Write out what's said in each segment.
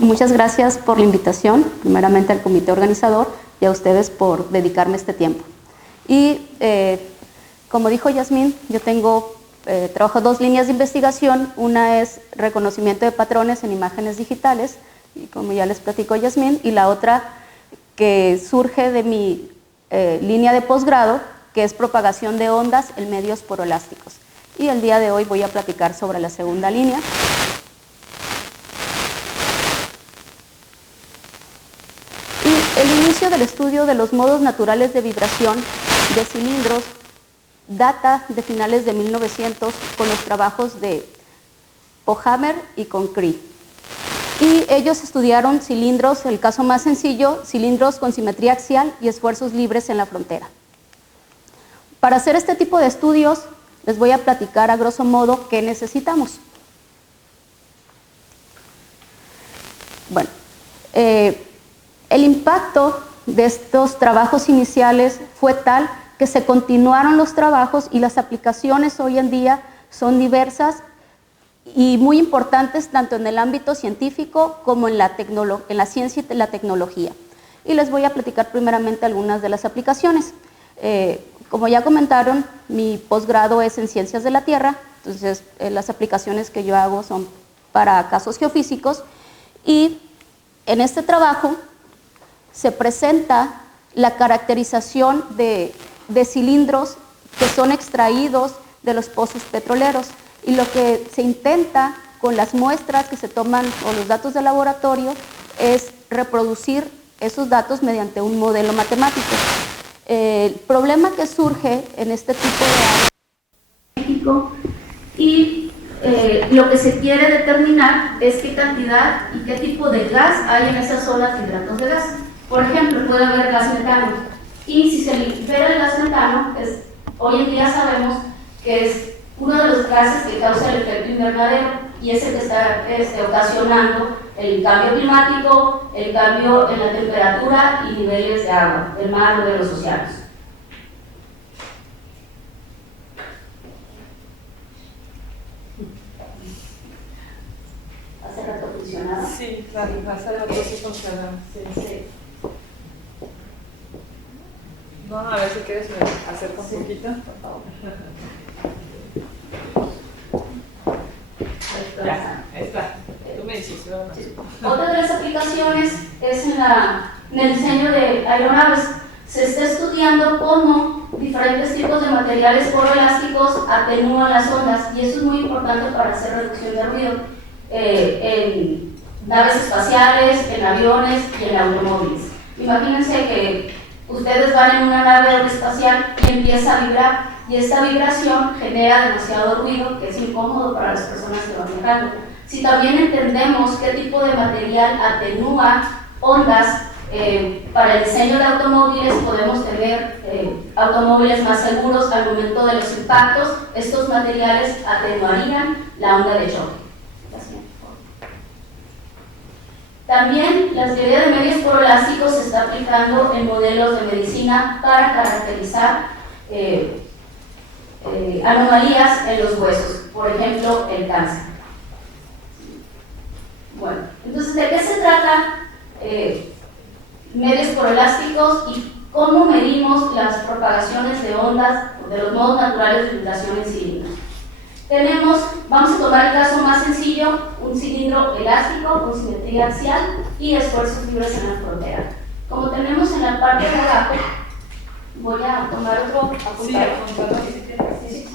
Muchas gracias por la invitación, primeramente al comité organizador y a ustedes por dedicarme este tiempo. Y como dijo Yasmín, yo trabajo 2 líneas de investigación. Una es reconocimiento de patrones en imágenes digitales, y como ya les platicó Yasmín, y la otra que surge de mi línea de posgrado, que es propagación de ondas en medios poroelásticos. Y el día de hoy voy a platicar sobre la segunda línea. Y el inicio del estudio de los modos naturales de vibración de cilindros data de finales de 1900 con los trabajos de Pohammer y con Cree. Y ellos estudiaron cilindros, el caso más sencillo, cilindros con simetría axial y esfuerzos libres en la frontera. Para hacer este tipo de estudios, les voy a platicar a grosso modo qué necesitamos. Bueno, el impacto de estos trabajos iniciales fue tal que se continuaron los trabajos y las aplicaciones hoy en día son diversas y muy importantes tanto en el ámbito científico como en la ciencia y la tecnología. Y les voy a platicar primeramente algunas de las aplicaciones. Como ya comentaron, mi posgrado es en Ciencias de la Tierra, entonces las aplicaciones que yo hago son para casos geofísicos, y en este trabajo se presenta la caracterización de cilindros que son extraídos de los pozos petroleros, y lo que se intenta con las muestras que se toman o los datos de laboratorio es reproducir esos datos mediante un modelo matemático. El problema que surge en este tipo de México y lo que se quiere determinar es qué cantidad y qué tipo de gas hay en esas zonas de hidratos de gas. Por ejemplo, puede haber gas metano, y si se libera el gas metano, hoy en día sabemos que es uno de los gases que causa el efecto invernadero y es el que está ocasionando el cambio climático, el cambio en la temperatura y niveles de agua, del mar o de los océanos. ¿Hace rato funcionaba? Sí, claro, hace rato sí funcionaba. Sí. No, a ver si quieres acerca un poquito, por favor. Ya, está. Tú me dices, sí. Otra de las aplicaciones es en el diseño de aeronaves. Se está estudiando cómo diferentes tipos de materiales poroelásticos atenúan las ondas, y eso es muy importante para hacer reducción de ruido en naves espaciales, en aviones y en automóviles. Imagínense que ustedes van en una nave aeroespacial y empieza a vibrar, y esta vibración genera demasiado ruido que es incómodo para las personas que van viajando. Si también entendemos qué tipo de material atenúa ondas para el diseño de automóviles, podemos tener automóviles más seguros al momento de los impactos. Estos materiales atenuarían la onda de choque. También la teoría de medios poroelásticos se está aplicando en modelos de medicina para caracterizar anomalías en los huesos, por ejemplo, el cáncer. Bueno, entonces, ¿de qué se trata medios poroelásticos y cómo medimos las propagaciones de ondas de los modos naturales de vibración en cilindros? Vamos a tomar el caso más sencillo, un cilindro elástico con simetría axial y esfuerzos libres en la frontera. Como tenemos en la parte de abajo, voy a tomar otro apuntador. Sí, apuntador. Sí.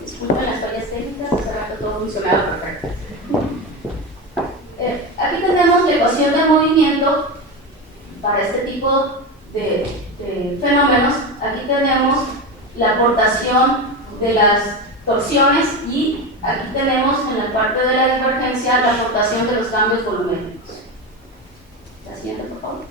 Disculpen las fallas técnicas, hace rato todo funcionaba perfecto. Aquí tenemos la ecuación de movimiento para este tipo de fenómenos. Aquí tenemos la aportación de las torsiones y aquí tenemos en la parte de la divergencia la aportación de los cambios volumétricos. La siguiente, por favor.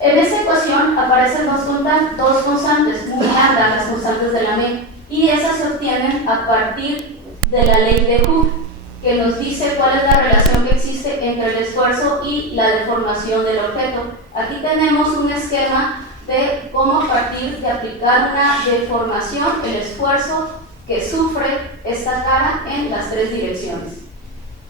En esa ecuación aparecen dos constantes muy largas, las constantes de Lamé, y esas se obtienen a partir de la ley de Hooke. que nos dice cuál es la relación que existe entre el esfuerzo y la deformación del objeto. Aquí tenemos un esquema de cómo, a partir de aplicar una deformación, el esfuerzo que sufre esta cara en las tres direcciones.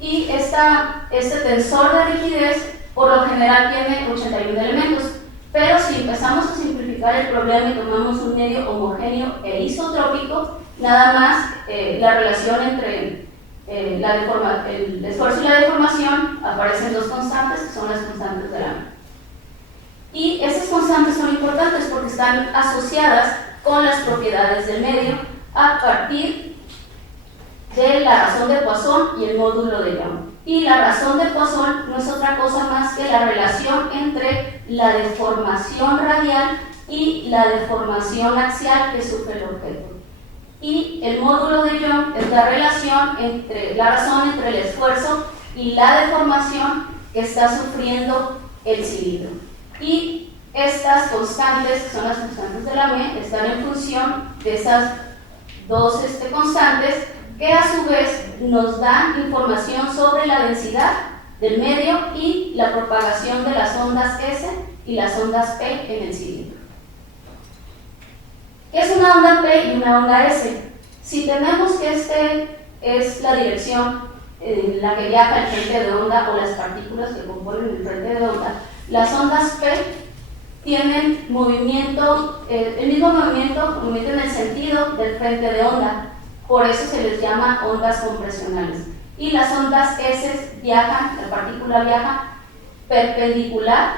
Y este tensor de rigidez por lo general tiene 81 elementos, pero si empezamos a simplificar el problema y tomamos un medio homogéneo e isotrópico, nada más la relación entre el esfuerzo y la deformación, aparecen dos constantes que son las constantes de lambda. Y esas constantes son importantes porque están asociadas con las propiedades del medio a partir de la razón de Poisson y el módulo de Young. Y la razón de Poisson no es otra cosa más que la relación entre la deformación radial y la deformación axial que sufre el objeto. Y el módulo de Young es la relación entre la razón entre el esfuerzo y la deformación que está sufriendo el cilindro. Y estas constantes, que son las constantes de la M, están en función de esas dos constantes, que a su vez nos dan información sobre la densidad del medio y la propagación de las ondas S y las ondas P en el cilindro. ¿Qué es una onda P y una onda S? Si tenemos que es la dirección en la que viaja el frente de onda o las partículas que componen el frente de onda, las ondas P tienen movimiento, el mismo movimiento en el sentido del frente de onda, por eso se les llama ondas compresionales. Y las ondas S viajan, la partícula viaja perpendicular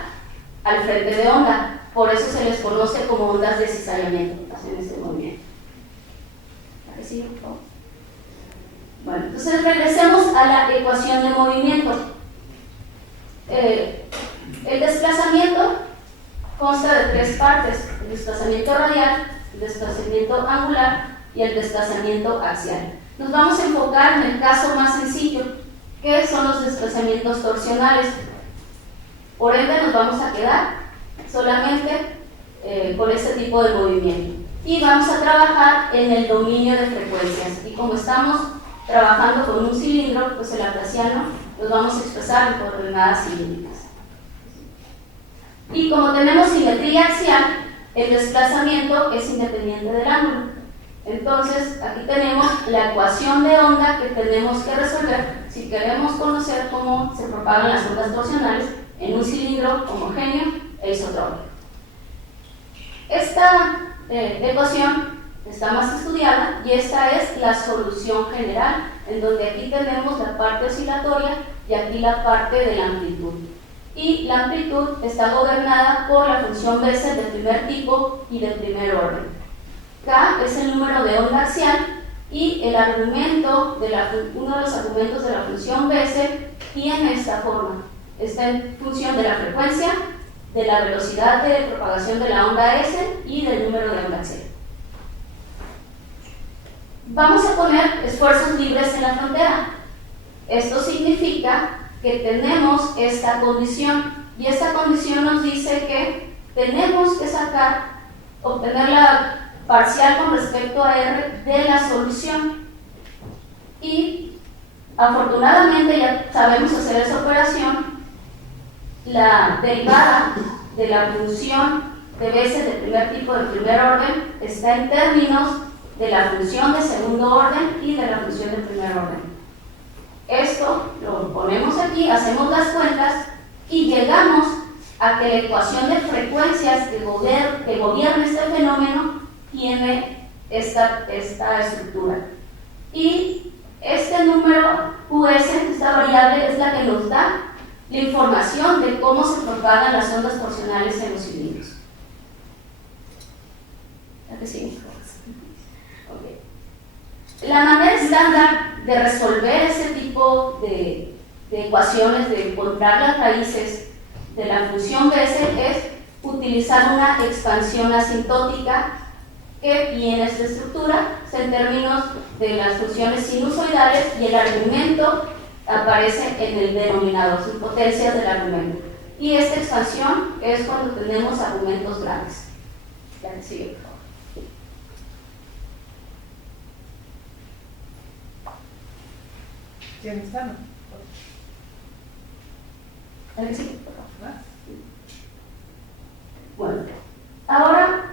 al frente de onda, por eso se les conoce como ondas de cizallamiento, hacen este movimiento. ¿Sí, por favor? Bueno, entonces regresemos a la ecuación de movimiento. El desplazamiento consta de tres partes: el desplazamiento radial, el desplazamiento angular y el desplazamiento axial. Nos vamos a enfocar en el caso más sencillo, que son los desplazamientos torsionales. Por ende, nos vamos a quedar solamente con este tipo de movimiento. Y vamos a trabajar en el dominio de frecuencias. Y como estamos trabajando con un cilindro, pues el laplaciano los vamos a expresar en coordenadas cilíndricas. Y como tenemos simetría axial, el desplazamiento es independiente del ángulo. Entonces, aquí tenemos la ecuación de onda que tenemos que resolver si queremos conocer cómo se propagan las ondas torsionales en un cilindro homogéneo e isotrópico. Esta ecuación está más estudiada y esta es la solución general, en donde aquí tenemos la parte oscilatoria y aquí la parte de la amplitud. Y la amplitud está gobernada por la función Bessel del primer tipo y del primer orden. K es el número de onda axial y el argumento uno de los argumentos de la función Bessel tiene esta forma. Está en función de la frecuencia, de la velocidad de propagación de la onda S y del número de onda axial. Vamos a poner esfuerzos libres en la frontera. Esto significa que tenemos esta condición, y esta condición nos dice que tenemos que obtener la parcial con respecto a R de la solución. Y afortunadamente ya sabemos hacer esa operación. La derivada de la función de Bessel del primer tipo del primer orden está en términos de la función de segundo orden y de la función del primer orden. Esto lo ponemos aquí, hacemos las cuentas y llegamos a que la ecuación de frecuencias que gobierna este fenómeno tiene esta estructura. Y este número US, esta variable, es la que nos da la información de cómo se propagan las ondas torsionales en los cilindros. ¿Ya que sí? Okay. La manera estándar de resolver ese tipo de ecuaciones, de encontrar las raíces de la función Bessel, es utilizar una expansión asintótica que tiene esta estructura en términos de las funciones sinusoidales, y el argumento aparece en el denominador, sus potencias del argumento. Y esta expansión es cuando tenemos argumentos grandes. Ya que sigue, por favor. ¿Quién está? Sí. Bueno, ahora,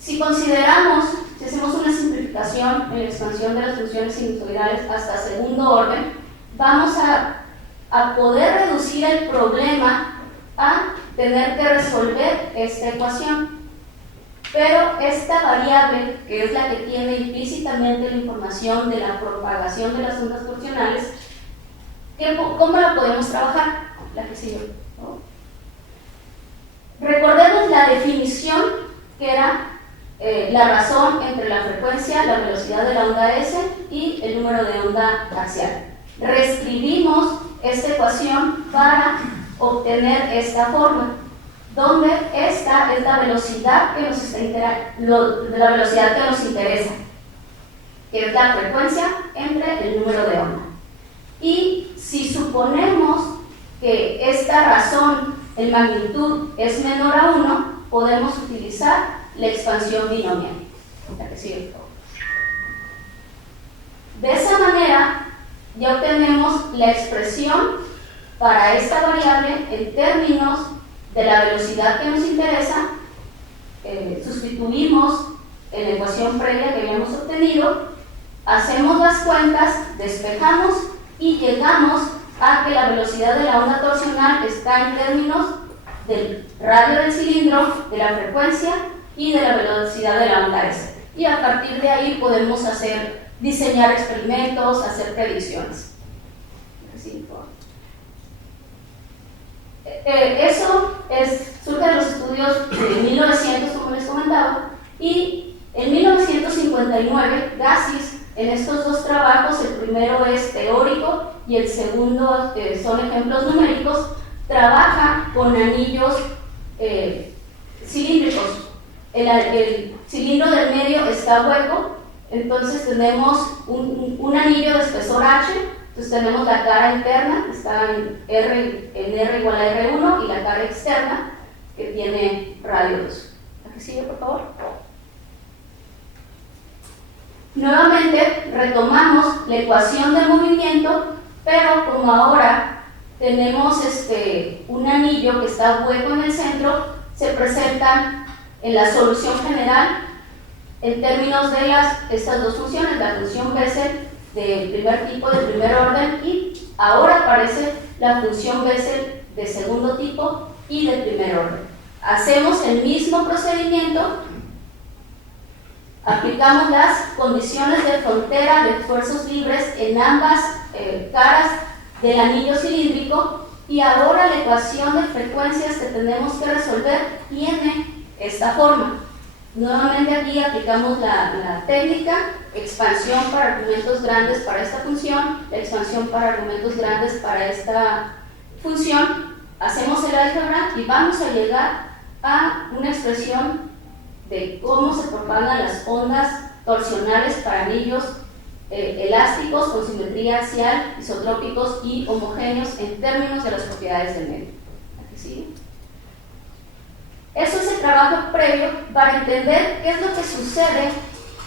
si consideramos, si hacemos una simplificación en la expansión de las funciones sinusoidales hasta segundo orden, vamos a poder reducir el problema a tener que resolver esta ecuación. Pero esta variable, que es la que tiene implícitamente la información de la propagación de las ondas torsionales, ¿cómo la podemos trabajar? La que sigue, ¿no? Recordemos la definición que era la razón entre la frecuencia, la velocidad de la onda S y el número de onda axial. Reescribimos esta ecuación para obtener esta forma, donde esta es la velocidad que nos interesa, que es la frecuencia entre el número de onda. Y si suponemos que esta razón en magnitud es menor a 1, podemos utilizar la expansión binomial. La que sigue. De esa manera ya obtenemos la expresión para esta variable en términos de la velocidad que nos interesa. Sustituimos en la ecuación previa que habíamos obtenido, hacemos las cuentas, despejamos y llegamos a que la velocidad de la onda torsional está en términos del radio del cilindro, de la frecuencia y de la velocidad de la onda S. Y a partir de ahí podemos diseñar experimentos, hacer predicciones. Eso surge de los estudios de 1900, como les comentaba, y en 1959 Gassis, en estos dos trabajos, el primero es teórico y el segundo son ejemplos numéricos, trabaja con anillos cilíndricos. El cilindro del medio está hueco, entonces tenemos un anillo de espesor H. Entonces tenemos la cara interna, está en R igual a R1, y la cara externa, que tiene radio 2. ¿La que sigue, por favor? Nuevamente retomamos la ecuación del movimiento, pero como ahora tenemos un anillo que está hueco en el centro, se presentan en la solución general en términos de estas dos funciones, la función Bessel de primer tipo, de primer orden, y ahora aparece la función Bessel de segundo tipo y de primer orden. Hacemos el mismo procedimiento, aplicamos las condiciones de frontera de esfuerzos libres en ambas caras del anillo cilíndrico, y ahora la ecuación de frecuencias que tenemos que resolver tiene esta forma. Nuevamente aquí aplicamos la técnica, expansión para argumentos grandes para esta función, la expansión para argumentos grandes para esta función, hacemos el álgebra y vamos a llegar a una expresión de cómo se propagan las ondas torsionales para anillos elásticos con simetría axial, isotrópicos y homogéneos en términos de las propiedades del medio. Aquí sigue. Eso es el trabajo previo para entender qué es lo que sucede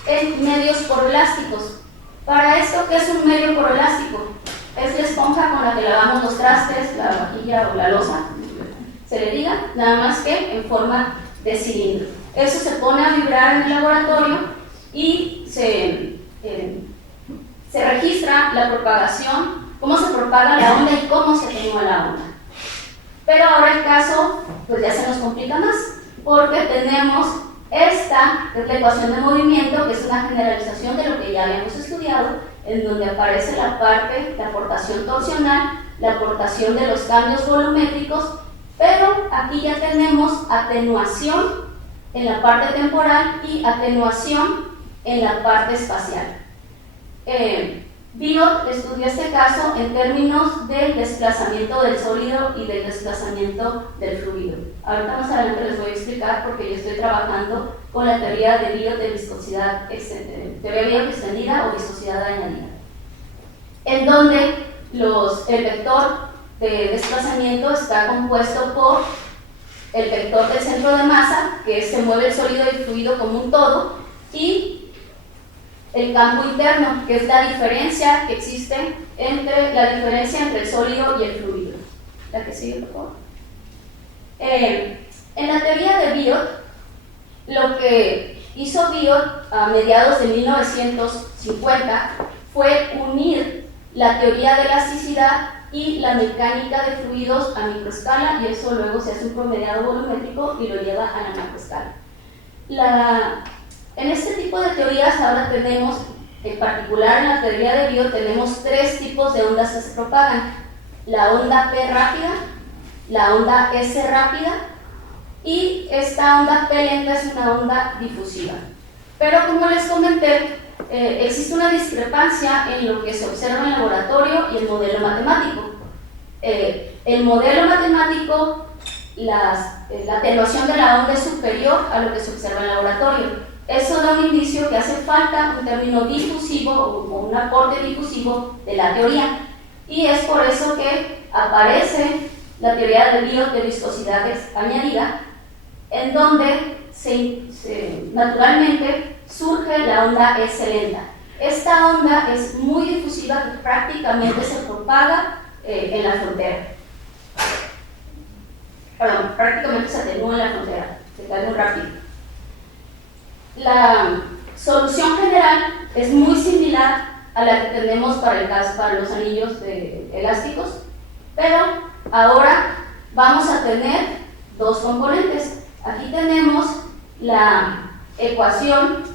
en medios poroelásticos. Para esto, ¿qué es un medio poroelástico? Es la esponja con la que lavamos los trastes, la vajilla o la loza, se le diga, nada más que en forma de cilindro. Eso se pone a vibrar en el laboratorio y se registra la propagación, cómo se propaga la onda y cómo se atenúa la onda. Pero ahora el caso pues ya se nos complica más, porque tenemos esta, que es la ecuación de movimiento, que es una generalización de lo que ya habíamos estudiado, en donde aparece la parte, la aportación torsional, la aportación de los cambios volumétricos, pero aquí ya tenemos atenuación en la parte temporal y atenuación en la parte espacial. Biot estudió este caso en términos del desplazamiento del sólido y del desplazamiento del fluido. Ahorita más adelante les voy a explicar porque yo estoy trabajando con la teoría de Biot de viscosidad teoría Biot extendida o viscosidad añadida, en donde el vector de desplazamiento está compuesto por el vector del centro de masa, que se mueve el sólido y el fluido como un todo, y el campo interno, que es la diferencia que existe entre el sólido y el fluido. La que sigue, por favor. En la teoría de Biot, lo que hizo Biot a mediados de 1950 fue unir la teoría de elasticidad y la mecánica de fluidos a microescala, y eso luego se hace un promediado volumétrico y lo lleva a la macroescala. En este tipo de teorías ahora tenemos, en particular en la teoría de Biot, tenemos tres tipos de ondas que se propagan: la onda P rápida, la onda S rápida, y esta onda P lenta es una onda difusiva. Pero como les comenté, existe una discrepancia en lo que se observa en el laboratorio y el modelo matemático. El modelo matemático, la atenuación de la onda es superior a lo que se observa en el laboratorio. Eso da un indicio que hace falta un término difusivo o un aporte difusivo de la teoría. Y es por eso que aparece la teoría de Biot de viscosidad añadida, en donde naturalmente surge la onda S lenta. Esta onda es muy difusiva, que prácticamente se propaga en la frontera. Perdón, prácticamente se atenúa en la frontera, se cae muy rápido. La solución general es muy similar a la que tenemos para los anillos elásticos, pero ahora vamos a tener dos componentes. Aquí tenemos la ecuación,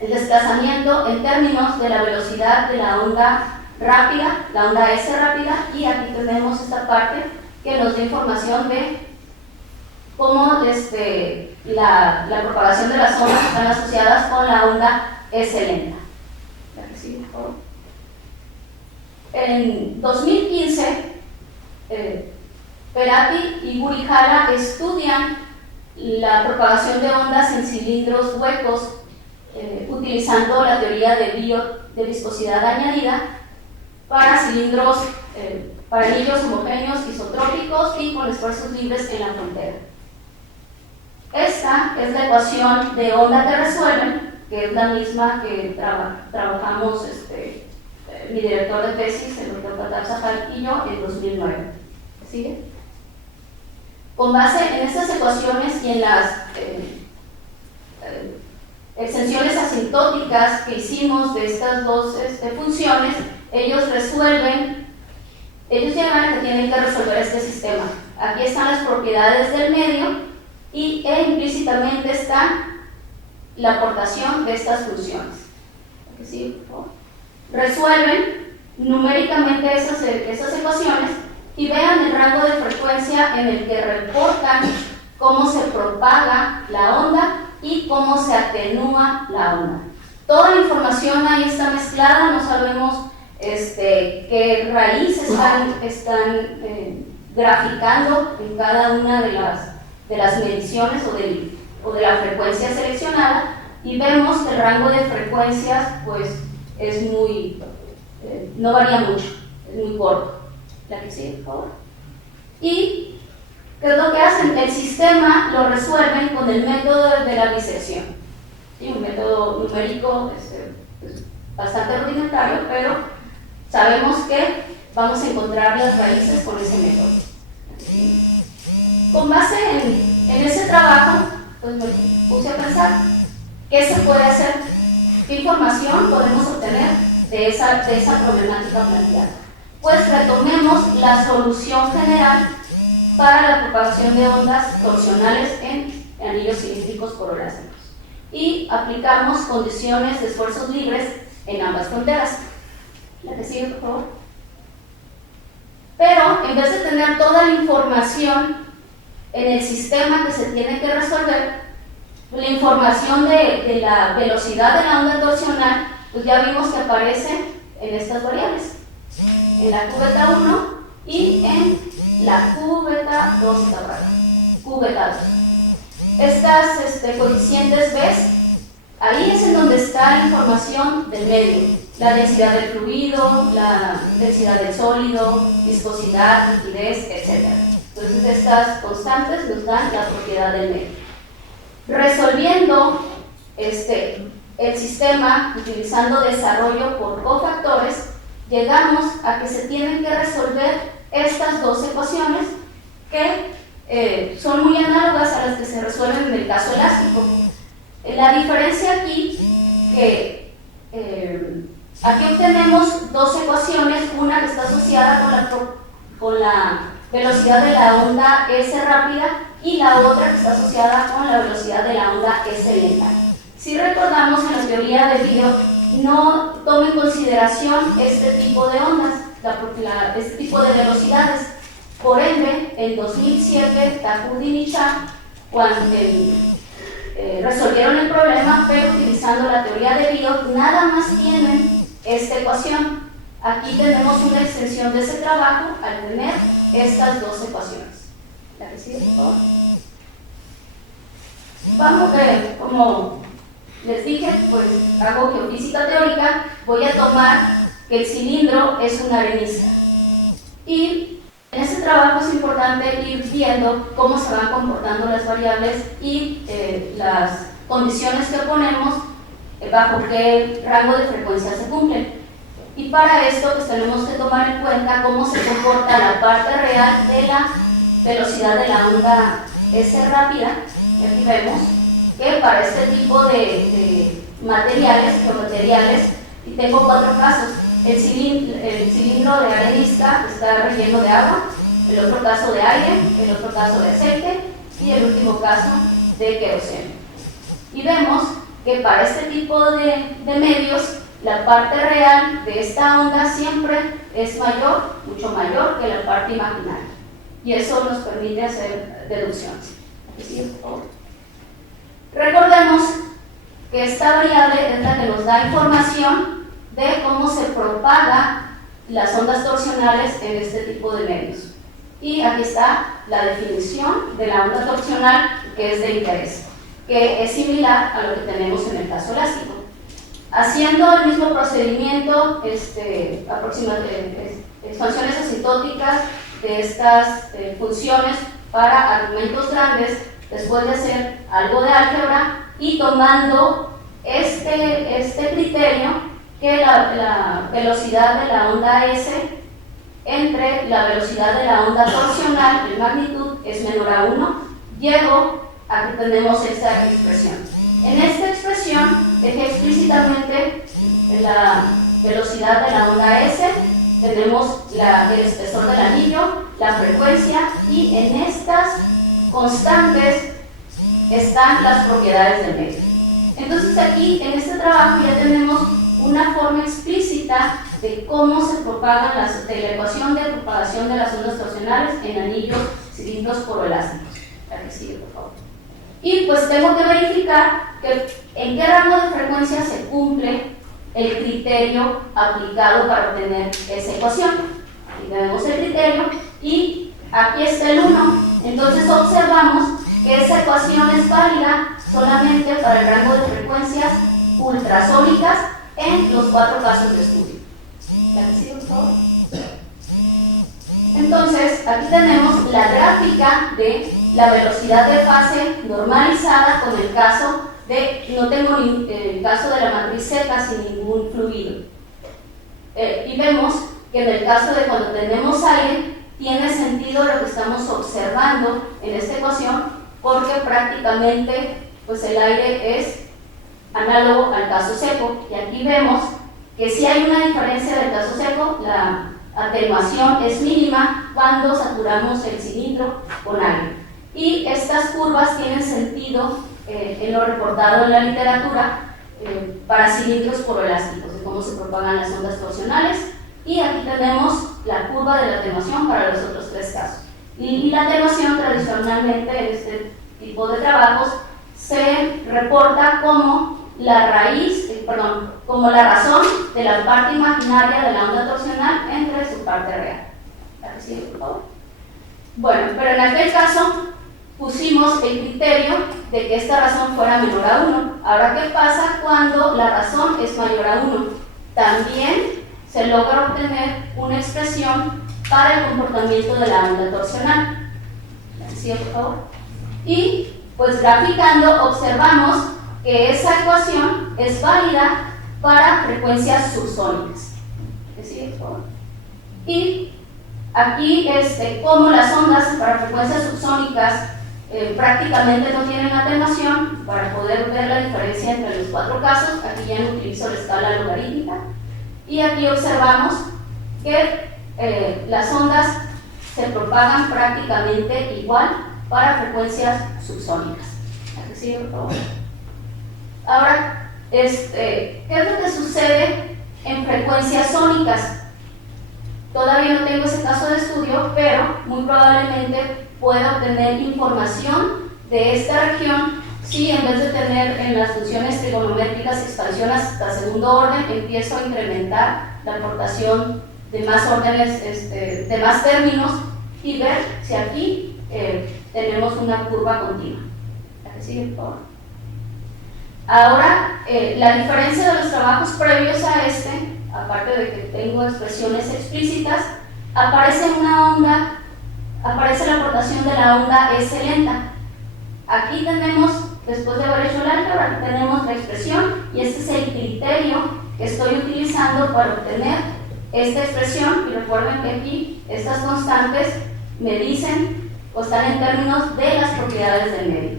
el desplazamiento en términos de la velocidad de la onda rápida, la onda S rápida, y aquí tenemos esta parte que nos da información de cómo la propagación de las ondas están asociadas con la onda S lenta. En 2015, Perati y Burihara estudian la propagación de ondas en cilindros huecos utilizando la teoría de Biot de viscosidad añadida para cilindros, para anillos homogéneos isotrópicos y con esfuerzos libres en la frontera. Esta es la ecuación de onda que resuelven, que es la misma que trabajamos mi director de tesis, el doctor Pratap Sahai, y yo en 2009. ¿Sigue? Con base en estas ecuaciones y en las extensiones asintóticas que hicimos de estas dos funciones, ellos llegan a que tienen que resolver este sistema. Aquí están las propiedades del medio e implícitamente está la aportación de estas funciones. ¿Sí, por favor? Resuelven numéricamente esas ecuaciones y vean el rango de frecuencia en el que reportan cómo se propaga la onda y cómo se atenúa la onda. Toda la información ahí está mezclada, no sabemos qué raíz están graficando en cada una de las mediciones o de la frecuencia seleccionada, y vemos que el rango de frecuencias pues es no varía mucho, es muy corto. La que sigue, por favor. ¿Y qué es lo que hacen? El sistema lo resuelven con el método de la bisección. ¿Sí? Un método numérico pues, bastante rudimentario, pero sabemos que vamos a encontrar las raíces con ese método. ¿Sí? Con base en ese trabajo, pues me puse a pensar qué se puede hacer, qué información podemos obtener de esa problemática planteada. Pues retomemos la solución general para la propagación de ondas torsionales en anillos cilíndricos porolásticos y aplicamos condiciones de esfuerzos libres en ambas fronteras. La que sigue, por favor. Pero en vez de tener toda la información en el sistema que se tiene que resolver, la información de la velocidad de la onda torsional, pues ya vimos que aparece en estas variables, en la cubeta 1 y en la cubeta 2, cubeta 2. Estas coeficientes ¿ves? Ahí es en donde está la información del medio, la densidad del fluido, la densidad del sólido, viscosidad, rigidez, etc. Entonces estas constantes nos dan la propiedad del medio. Resolviendo el sistema, utilizando desarrollo por cofactores, llegamos a que se tienen que resolver estas dos ecuaciones que son muy análogas a las que se resuelven en el caso elástico. La diferencia aquí que aquí obtenemos dos ecuaciones, una que está asociada con la velocidad de la onda S rápida y la otra que está asociada con la velocidad de la onda S lenta. Si recordamos, en la teoría de Biot no toma en consideración este tipo de ondas, este tipo de velocidades. Por ende, en 2007, Tahouddin y Shah, cuando resolvieron el problema, pero utilizando la teoría de Biot, nada más tienen esta ecuación. Aquí tenemos una extensión de ese trabajo al tener estas dos ecuaciones. ¿La recibe, por favor? Vamos a ver, como les dije, pues hago geofísica teórica, voy a tomar que el cilindro es una arenisca. Y en este trabajo es importante ir viendo cómo se van comportando las variables y las condiciones que ponemos bajo qué rango de frecuencia se cumplen. Y para esto pues tenemos que tomar en cuenta cómo se comporta la parte real de la velocidad de la onda S rápida. Y aquí vemos que para este tipo de materiales, geomateriales, y tengo cuatro casos. El cilindro de arenisca está relleno de agua, el otro caso de aire, el otro caso de aceite y el último caso de queroseno. Y vemos que para este tipo de medios, la parte real de esta onda siempre es mayor, mucho mayor que la parte imaginaria. Y eso nos permite hacer deducciones. Aquí sigue, por favor. Recordemos que esta variable es la que nos da información de cómo se propagan las ondas torsionales en este tipo de medios. Y aquí está la definición de la onda torsional que es de interés, que es similar a lo que tenemos en el caso elástico. Haciendo el mismo procedimiento, expansiones asintóticas de estas funciones para argumentos grandes, después de hacer algo de álgebra y tomando este criterio que la velocidad de la onda S entre la velocidad de la onda torsional en magnitud es menor a 1, llego a que tenemos esta expresión. En esta expresión dejé explícitamente la velocidad de la onda S, tenemos el espesor del anillo, la frecuencia y en estas constantes están las propiedades del medio. Entonces aquí en este trabajo ya tenemos una forma explícita de cómo se propagan de la ecuación de propagación de las ondas torsionales en anillos cilindros poroelásticos. La que sigue, por favor. Y pues tengo que verificar en qué rango de frecuencia se cumple el criterio aplicado para obtener esa ecuación. Aquí tenemos el criterio y aquí está el 1. Entonces observamos que esa ecuación es válida solamente para el rango de frecuencias ultrasónicas en los 4 casos de estudio. ¿La que sigue, por favor? Entonces, aquí tenemos la gráfica de la velocidad de fase normalizada con el caso de, no tengo el caso de la matriz seca sin ningún fluido. Y vemos que en el caso de cuando tenemos aire, tiene sentido lo que estamos observando en esta ecuación, porque prácticamente pues el aire es análogo al caso seco. Y aquí vemos que si hay una diferencia del caso seco, la atenuación es mínima cuando saturamos el cilindro con aire. Y estas curvas tienen sentido en lo reportado en la literatura para cilindros poroelásticos, de cómo se propagan las ondas torsionales. Y aquí tenemos la curva de la atenuación para los otros 3 casos. Y la atenuación tradicionalmente en este tipo de trabajos se reporta como como la razón de la parte imaginaria de la onda torsional entre su parte real. ¿La recibe, por favor? Bueno, pero en aquel caso pusimos el criterio de que esta razón fuera menor a 1. Ahora, ¿qué pasa cuando la razón es mayor a 1? También se logra obtener una expresión para el comportamiento de la onda torsional. ¿La recibe, por favor? Y pues graficando observamos que esa ecuación es válida para frecuencias subsónicas. ¿Sí, por favor? Y aquí como las ondas para frecuencias subsónicas prácticamente no tienen atenuación, para poder ver la diferencia entre los cuatro casos, aquí ya no utilizo la escala logarítmica, y aquí observamos que las ondas se propagan prácticamente igual para frecuencias subsónicas. ¿Aquí sigue, por favor? Ahora, ¿qué es lo que sucede en frecuencias sónicas? Todavía no tengo ese caso de estudio, pero muy probablemente pueda obtener información de esta región si en vez de tener en las funciones trigonométricas expansión hasta segundo orden, empiezo a incrementar la aportación de más órdenes, de más términos, y ver si aquí tenemos una curva continua. ¿La que sigue, por favor? Ahora, la diferencia de los trabajos previos a aparte de que tengo expresiones explícitas, aparece la aportación de la onda S lenta. Aquí tenemos, después de haber hecho el álgebra, tenemos la expresión, y este es el criterio que estoy utilizando para obtener esta expresión. Y recuerden que aquí estas constantes me dicen o están en términos de las propiedades del medio.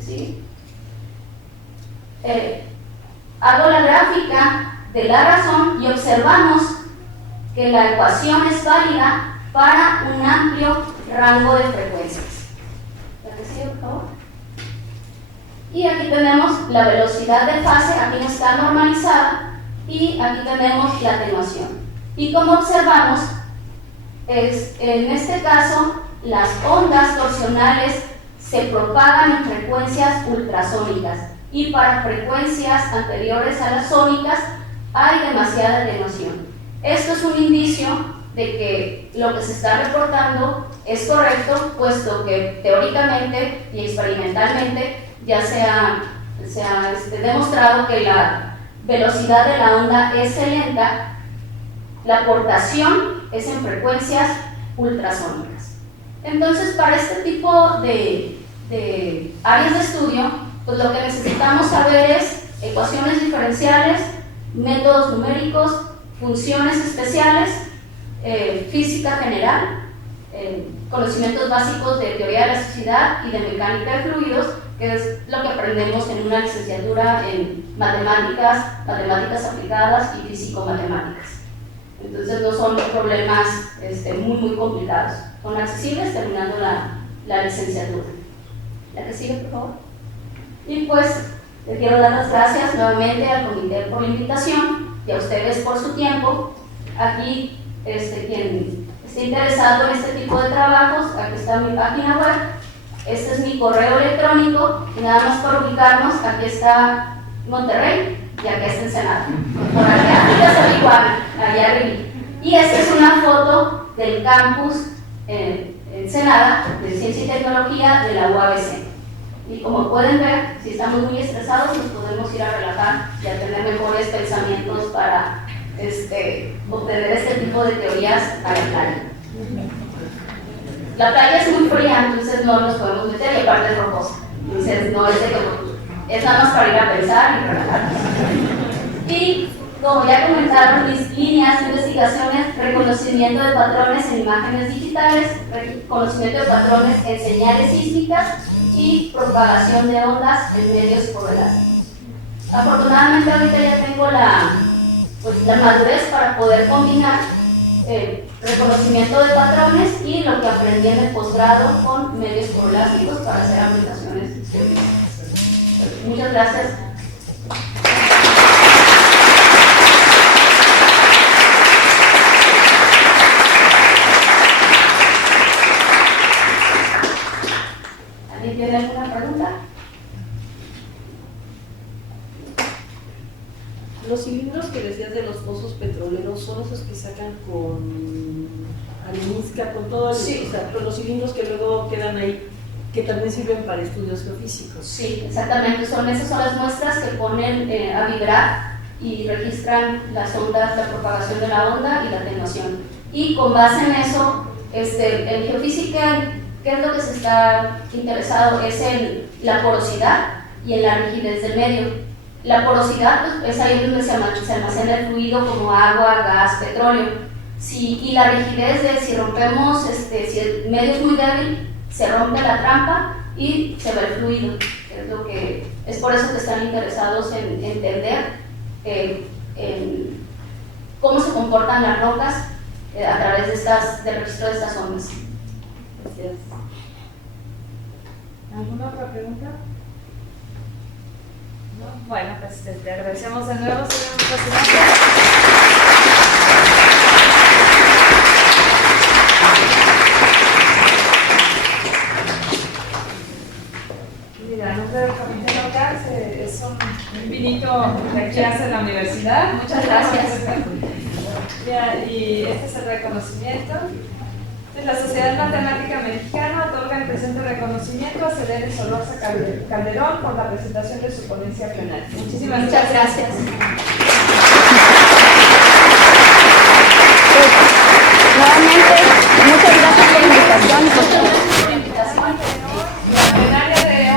¿Sí? Hago la gráfica de la razón y observamos que la ecuación es válida para un amplio rango de frecuencias. ¿La que sigue, por favor? Y aquí tenemos la velocidad de fase, aquí no está normalizada, y aquí tenemos la atenuación. Y como observamos, en este caso, las ondas torsionales se propagan en frecuencias ultrasónicas, y para frecuencias anteriores a las sónicas hay demasiada atenuación. Esto es un indicio de que lo que se está reportando es correcto, puesto que teóricamente y experimentalmente ya se ha demostrado que la velocidad de la onda es lenta, la aportación es en frecuencias ultrasónicas. Entonces, para este tipo de áreas de estudio, pues lo que necesitamos saber es ecuaciones diferenciales, métodos numéricos, funciones especiales, física general, conocimientos básicos de teoría de elasticidad y de mecánica de fluidos, que es lo que aprendemos en una licenciatura en matemáticas aplicadas y físico-matemáticas. Entonces no son problemas muy complicados, son accesibles terminando la licenciatura. La que sigue, por favor. Y pues le quiero dar las gracias nuevamente al comité por la invitación y a ustedes por su tiempo. Aquí, quien esté interesado en este tipo de trabajos, aquí está mi página web, este es mi correo electrónico, y nada más para ubicarnos, aquí está Monterrey y acá está Ensenada. Por acá está Tijuana, allá arriba. Y esta es una foto del campus Ensenada de Ciencia y Tecnología de la UABC. Y como pueden ver, si estamos muy estresados, nos podemos ir a relajar y a tener mejores pensamientos para obtener este tipo de teorías a la playa. La playa es muy fría, entonces no nos podemos meter, y aparte es rocosa. Entonces no es es nada más para ir a pensar y relajarnos. Y como ya comentaron, mis líneas de investigaciones: reconocimiento de patrones en imágenes digitales, reconocimiento de patrones en señales sísmicas y propagación de ondas en medios correlativos. Afortunadamente ahorita ya tengo la madurez para poder combinar reconocimiento de patrones y lo que aprendí en el posgrado con medios correlativos para hacer aplicaciones teóricas. Muchas gracias. ¿Alguien tiene alguna pregunta? Los cilindros que decías de los pozos petroleros son esos que sacan con arenisca, con todo el, sí. O sea, con los cilindros que luego quedan ahí, que también sirven para estudios geofísicos. Sí, exactamente. Esas son las muestras que ponen a vibrar y registran las ondas, la propagación de la onda y la atenuación. Y con base en eso, en geofísica, ¿qué es lo que se está interesado? Es en la porosidad y en la rigidez del medio. La porosidad pues, es ahí donde se almacena el fluido como agua, gas, petróleo. Y la rigidez de si rompemos, si el medio es muy débil, se rompe la trampa y se va el fluido. Es por eso que están interesados en entender cómo se comportan las rocas a través del registro de estas ondas. Gracias. ¿Alguna otra pregunta? No. Bueno, pues te agradecemos de nuevo, señor. Muchas gracias. Mira, nombre del comité local es un vinito que aquí hace la universidad. Muchas gracias. Ya, y este es el reconocimiento. La Sociedad Matemática Mexicana otorga el presente reconocimiento a Selene Solorza Calderón por la presentación de su ponencia plenaria. Muchísimas gracias. Nuevamente.